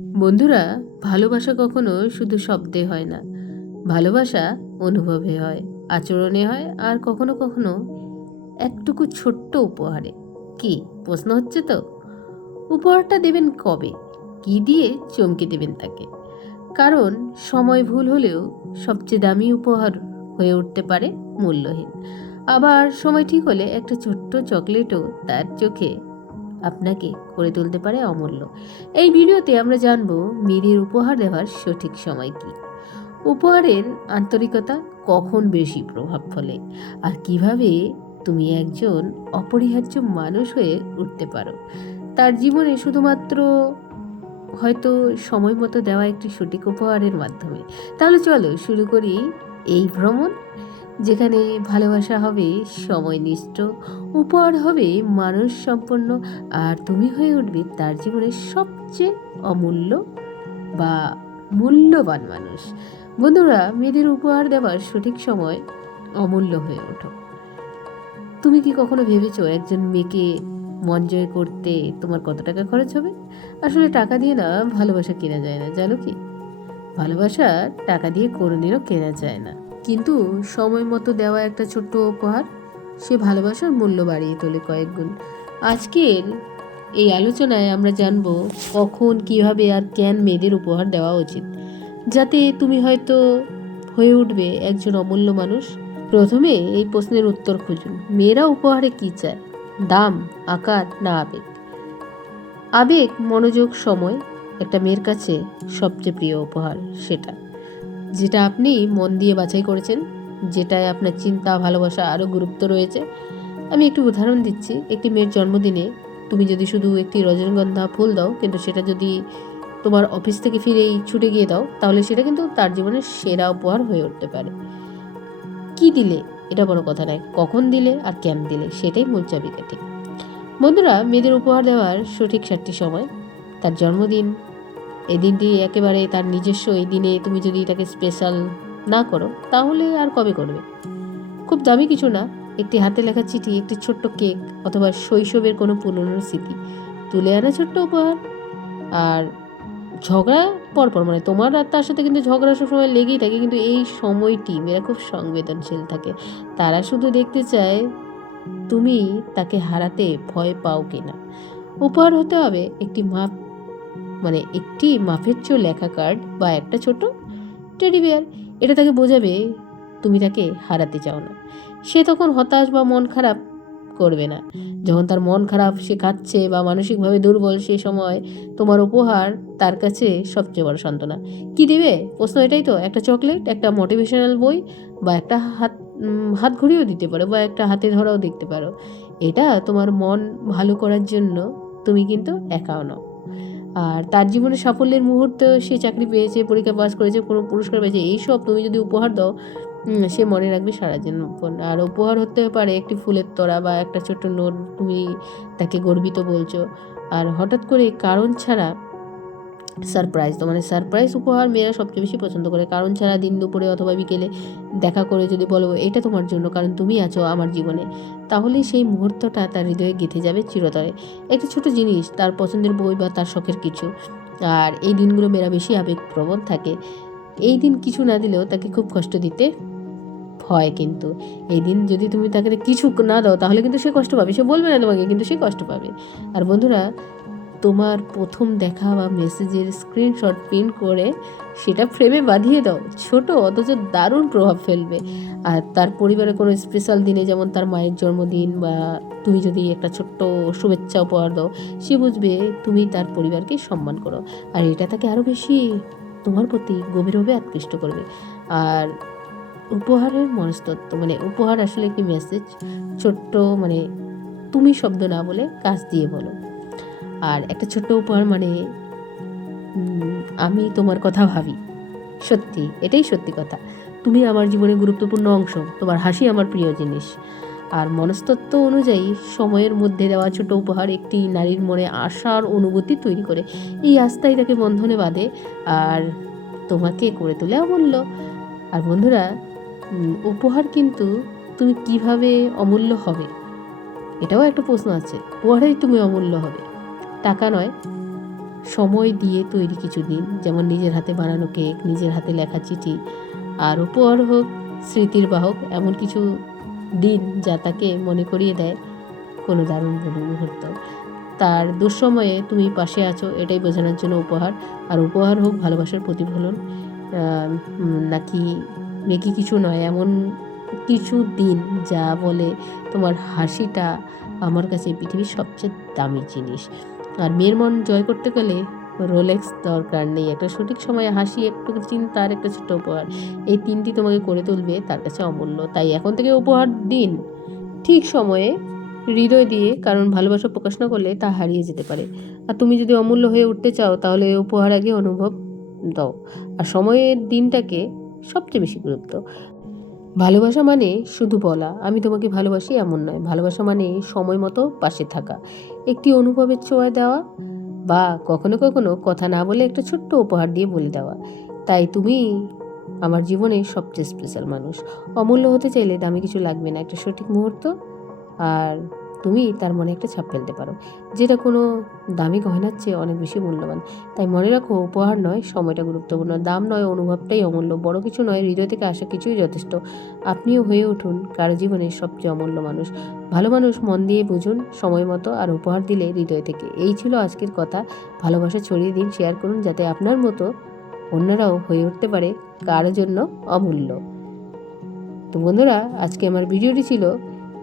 বন্ধুরা, ভালোবাসা কখনো শুধু শব্দে হয় না। ভালোবাসা অনুভবে হয়, আচরণে হয়, আর কখনো কখনো একটুকু ছোট্ট উপহারে। কি প্রশ্ন হচ্ছে তো? উপহারটা দেবেন কবে? কি দিয়ে চমকে দেবেন তাকে? কারণ সময় ভুল হলেও সবচেয়ে দামি উপহার হয়ে উঠতে পারে মূল্যহীন। আবার সময় ঠিক হলে একটা ছোট্ট চকলেটও তার চোখে আপনাকে করে তুলতে পারে অমূল্য। এই ভিডিওতে আমরা জানব মেয়েদের উপহার দেওয়ার সঠিক সময় কি, উপহারের আন্তরিকতা কখন বেশি প্রভাব ফেলে, আর কিভাবে তুমি একজন অপরিহার্য মানুষ হয়ে উঠতে পারো তার জীবনে শুধুমাত্র হয়তো সময় মতো দেওয়া একটি সঠিক উপহারের মাধ্যমে। তাহলে চলো শুরু করি এই ভ্রমণ, যেখানে ভালোবাসা হবে সময়নিষ্ঠ, উপহার হবে মানুষ সম্পন্ন, আর তুমি হয়ে উঠবে তার জীবনের সবচেয়ে অমূল্য বা মূল্যবান মানুষ। বন্ধুরা, মেয়েদের উপহার দেওয়ার সঠিক সময় অমূল্য হয়ে ওঠো। তুমি কি কখনো ভেবেছো একজন মেয়েকে মন জয় করতে তোমার কত টাকা খরচ হবে? আসলে টাকা দিয়ে না ভালোবাসা কেনা যায় না, জানো কি? ভালোবাসা টাকা দিয়ে কোনোদিনও কেনা যায় না, কিন্তু সময় মতো দেওয়া একটা ছোট্ট উপহার সে ভালোবাসার মূল্য বাড়িয়ে তোলে কয়েক গুণ। আজকের এই আলোচনায় আমরা জানব কখন, কিভাবে আর কেন মেয়েদের উপহার দেওয়া উচিত, যাতে তুমি হয়তো হয়ে উঠবে একজন অমূল্য মানুষ। প্রথমে এই প্রশ্নের উত্তর খুঁজুন, মেয়েরা উপহারে কি চায়? দাম, আকার না আবেগ? আবেগ, মনোযোগ, সময় একটা মেয়ের কাছে সবচেয়ে প্রিয় উপহার সেটা, যেটা আপনি মন দিয়ে বাছাই করেছেন, যেটায় আপনার চিন্তা, ভালোবাসা আরও গুরুত্ব রয়েছে। আমি একটু উদাহরণ দিচ্ছি। একটি মেয়ের জন্মদিনে তুমি যদি শুধু একটি রজনীগন্ধা ফুল দাও, কিন্তু সেটা যদি তোমার অফিস থেকে ফিরেই ছুটে গিয়ে দাও, তাহলে সেটা কিন্তু তার জীবনের সেরা উপহার হয়ে উঠতে পারে। কি দিলে এটা বড় কথা নয়, কখন দিলে আর কেন দিলে সেটাই মূল চাবিকাঠি। বন্ধুরা, মেয়েদের উপহার দেওয়ার সঠিক 7টি সময়। তার জন্মদিন, এই দিনটি একেবারে তার নিজস্ব। এই দিনে তুমি যদি তাকে স্পেশাল না করো, তাহলে আর কবে করবে? খুব দামি কিছু না, একটি হাতে লেখা চিঠি, একটি ছোট্ট কেক, অথবা শৈশবের কোনো পুরনো স্মৃতি তুলে আনা ছোট্ট উপহার। আর ঝগড়া পরপর, মানে তোমার আর তার সাথে কিন্তু ঝগড়া সবসময় লেগেই থাকে, কিন্তু এই সময়টি মেয়েরা খুব সংবেদনশীল থাকে। তারা শুধু দেখতে চায় তুমি তাকে হারাতে ভয় পাও কিনা। উপহার হতে হবে একটি মাপ, মানে একটি মাপের চেয়ে লেখা কার্ড বা একটা ছোট টেডি বিয়ার। এটা তাকে বোঝাবে তুমি তাকে হারাতে চাও না। সে তখন হতাশ বা মন খারাপ করবে না। যখন তার মন খারাপ, সে কাঁদছে বা মানসিকভাবে দুর্বল, সে সময় তোমার উপহার তার কাছে সবচেয়ে বড় সান্ত্বনা। কি দেবে? প্রশ্ন এটাই তো। একটা চকলেট, একটা মোটিভেশনাল বই, বা একটা হাত ঘড়িও দিতে পারো, বা একটা হাতে ধরাও দেখতে পারো। এটা তোমার মন ভালো করার জন্য। তুমি কিন্তু একাও নও। আর তার জীবনে সাফল্যের মুহূর্তে, সে চাকরি পেয়েছে, পরীক্ষা পাস করেছে, কোনো পুরস্কার পেয়েছে, এইসব তুমি যদি উপহার দাও, সে মনে রাখবে সারা জীবন। আর উপহার হতে পারে একটি ফুলের তোড়া বা একটা ছোট্ট নোট, তুমি তাকে গর্বিত বলছো। আর হঠাৎ করে কারণ ছাড়া সারপ্রাইজ, তো মানে সারপ্রাইজ উপহার মেয়েরা সবচেয়ে বেশি পছন্দ করে। কারণ ছাড়া দিন দুপুরে অথবা বিকেলে দেখা করে যদি বলো এটা তোমার জন্য, কারণ তুমি আছো আমার জীবনে, তাহলে সেই মুহূর্তটা তার হৃদয়ে গেঁথে যাবে চিরতরে। একটি ছোট জিনিস, তার পছন্দের বই বা তার শখের কিছু। আর এই দিনগুলো মেয়েরা বেশি আবেগপ্রবণ থাকে। এই দিন কিছু না দিলেও তাকে খুব কষ্ট দিতে হয়, কিন্তু এই দিন যদি তুমি তাকে কিছু না দাও, তাহলে কিন্তু সে কষ্ট পাবে। সে বলবে না তোমাকে, কিন্তু সে কষ্ট পাবে। আর বন্ধুরা, তোমার প্রথম দেখা বা মেসেজের স্ক্রিনশট প্রিন্ট করে সেটা ফ্রেমে বাঁধিয়ে দাও। ছোট অথচ দারুণ প্রভাব ফেলবে। আর তার পরিবারে কোনো স্পেশাল দিনে, যেমন তার মায়ের জন্মদিন, বা তুমি যদি একটা ছোট্ট শুভেচ্ছা উপহার দাও, সে বুঝবে তুমি তার পরিবারকে সম্মান করো। আর এটা তাকে আরও বেশি তোমার প্রতি গভীরভাবে আকৃষ্ট করবে। আর উপহারের মনস্তত্ত্ব, মানে উপহার আসলে একটি মেসেজ। ছোট্ট, মানে তুমি শব্দ না বলে কাজ দিয়ে বলো। আর একটা ছোট্ট উপহার মানে আমি তোমার কথা ভাবি। সত্যি, এটাই সত্যি কথা। তুমি আমার জীবনের গুরুত্বপূর্ণ অংশ, তোমার হাসি আমার প্রিয় জিনিস। আর মনস্তত্ত্ব অনুযায়ী সময়ের মধ্যে দেওয়া ছোট উপহার একটি নারীর মনে আশার অনুভূতি তৈরি করে। এই আস্থাই তাকে বন্ধনে বাঁধে আর তোমাকে করে তোলে অমূল্য। আর বন্ধুরা, উপহার কিন্তু তুমি কিভাবে অমূল্য হবে, এটাও একটা প্রশ্ন আছে। উপহারেই তুমি অমূল্য হবে, টাকা নয়। সময় দিয়ে তৈরি কিছু দিন, যেমন নিজের হাতে বানানো কেক, নিজের হাতে লেখা চিঠি, আর উপহার হোক স্মৃতির বাহক এমন কিছু দিন যা তাকে মনে করিয়ে দেয় কোনো দারুণ মুহূর্ত। তার দুঃসময়ে তুমি পাশে আছো এটাই বোঝানোর জন্য উপহার। আর উপহার হোক ভালোবাসার প্রতিফলন, নাকি মেকি কিছু নয়, এমন কিছু দিন যা বলে তোমার হাসিটা আমার কাছে পৃথিবীর সবচেয়ে দামি জিনিস। আর মেয়ের মন জয় করতে গেলে রোলেক্স দরকার নেই, একটা সঠিক সময়ে হাসি, একটু চিন্তা আর একটা ছোট্ট উপহার, এই তিনটি তোমাকে করে তুলবে তার কাছে অমূল্য। তাই এখন থেকে উপহার দিন ঠিক সময়ে, হৃদয় দিয়ে, কারণ ভালোবাসা প্রকাশ না করলে তা হারিয়ে যেতে পারে। আর তুমি যদি অমূল্য হয়ে উঠতে চাও তাহলে উপহার আগে অনুভব দাও, আর সময়ের দিনটাকে সবচেয়ে বেশি গুরুত্ব। ভালোবাসা মানে শুধু বলা আমি তোমাকে ভালোবাসি এমন নয়, ভালোবাসা মানে সময় মতো পাশে থাকা, একটি অনুভবের ছোঁয়া দেওয়া, বা কখনো কখনো কথা না বলে একটা ছোট্ট উপহার দিয়ে বলে দেওয়া, তাই তুমি আমার জীবনের সবচেয়ে স্পেশাল মানুষ। অমূল্য হতে চাইলে দামি কিছু লাগবে না, একটা সঠিক মুহূর্ত, আর তুমি তার মনে একটা ছাপ ফেলতে পারো, যেটা কোনো দামি গয়নার চেয়ে অনেক বেশি মূল্যবান। তাই মনে রাখো, উপহার নয় সময়টা গুরুত্বপূর্ণ, দাম নয় অনুভবটাই অমূল্য, বড় কিছু নয়, হৃদয় থেকে আসা কিছুই যথেষ্ট। আপনিও হয়ে উঠুন কারো জীবনের সবচেয়ে অমূল্য মানুষ। ভালো মানুষ মন দিয়ে বুঝুন সময় মতো, আর উপহার দিলে হৃদয় থেকে। এই ছিল আজকের কথা। ভালোবাসা ছড়িয়ে দিন, শেয়ার করুন, যাতে আপনার মতো অন্যরাও হয়ে উঠতে পারে কারো জন্য অমূল্য। তো বন্ধুরা, আজকে আমার ভিডিওটি ছিল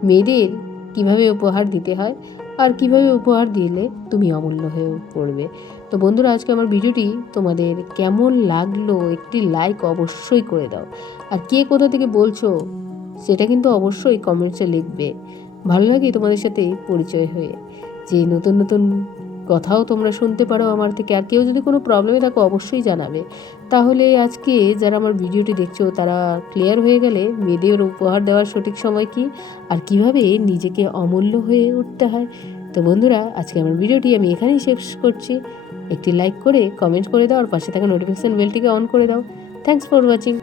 মেয়েদের কিভাবে উপহার দিতে হয় আর কিভাবে উপহার দিলে তুমি অমূল্য হয়ে পড়বে। তো বন্ধুরা, আজকে আমার ভিডিওটি তোমাদের কেমন লাগলো একটি লাইক অবশ্যই করে দাও, আর কে কোথা থেকে বলছো সেটা কিন্তু অবশ্যই কমেন্টসে লিখবে। ভালো লাগে তোমাদের সাথে পরিচয় হয়ে, যে নতুন নতুন কথাও তোমরা শুনতে পারো আমার থেকে। আর কেউ যদি কোনো প্রবলেমে থাকো অবশ্যই জানাবে। তাহলে আজকে যারা আমার ভিডিওটি দেখছো তারা ক্লিয়ার হয়ে গেলে মেয়েদের উপহার দেওয়ার সঠিক সময় কী, আর কিভাবে নিজেকে অমূল্য হয়ে উঠতে হয়। তো বন্ধুরা, আজকে আমার ভিডিওটি আমি এখানেই শেষ করছি। একটি লাইক করে কমেন্ট করে দাও, আর পাশে থাকা নোটিফিকেশান বেলটিকে অন করে দাও। Thanks for watching.